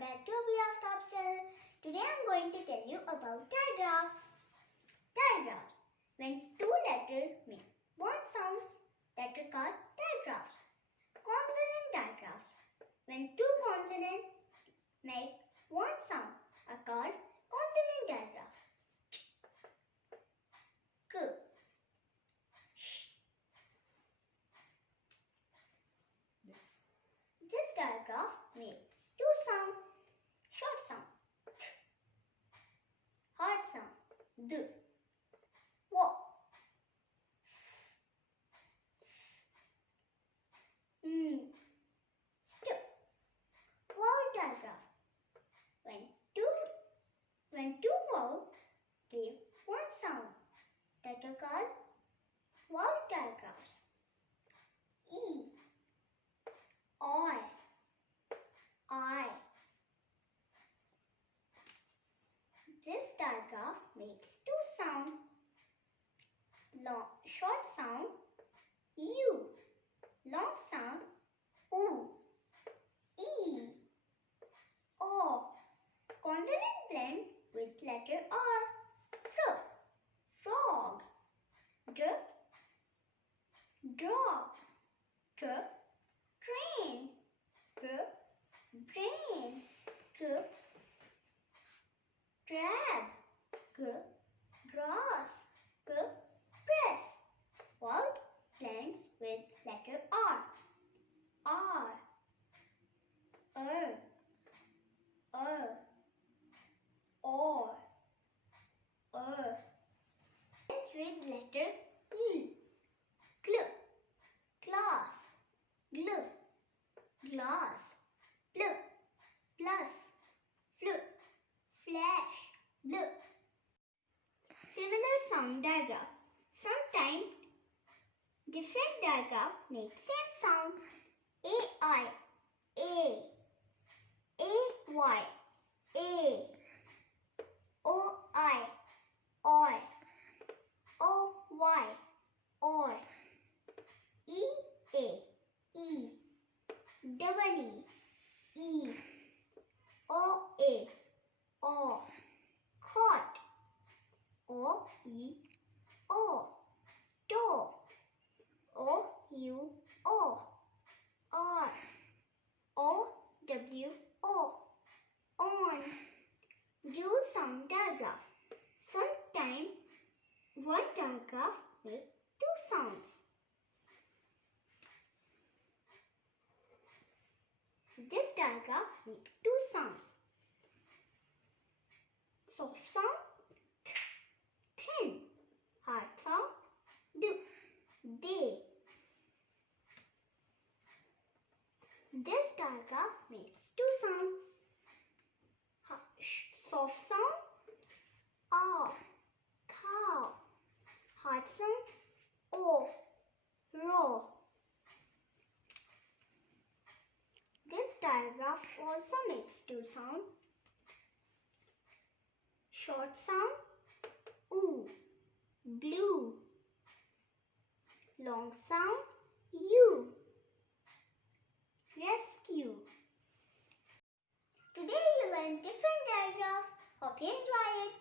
back to Digraph channel. Today I am going to tell you about digraphs. Digraphs. When two letters make one sound, that are called digraphs. Consonant digraphs. When two consonants make one sound are called consonant digraphs. K, sh. This digraph makes two sounds. Short sound, th. Hard sound, d. Wo. St. Vowel digraph. When two vowels give one sound, that are called vowel digraphs. E, I, I. This digraph makes two sounds. Short sound, U. Long sound, U. E, O. Consonant blend with letter R. Fr, frog. D, drop. T, train. B, brain. G, grab. G, grass. P, press. Word blends with letter R. R, or, blends with letter E. Cl, class. Gl, glass. Pl, plus. Fl, flash. Bl. Similar sound digraph. Sometimes different digraph make same sound. A-I, A. A-Y, A. O-I, Oi. O-Y, Oi. E-A, E. Double-E, E. O-A, O. Caught. O-E-O. Toe. O-U-O. R. O-W-O. On. Use sound digraph. Sometimes one digraph make two sounds. This digraph make two sounds. Soft sound, th, thin. Hard sound, d, they. This digraph makes two sounds. Soft sound, ow, cow. Hard sound, o, row. This digraph also makes two sounds. Short sound, oo, blue. Long sound, u, rescue. Today you learned different digraphs. Hope you enjoy it.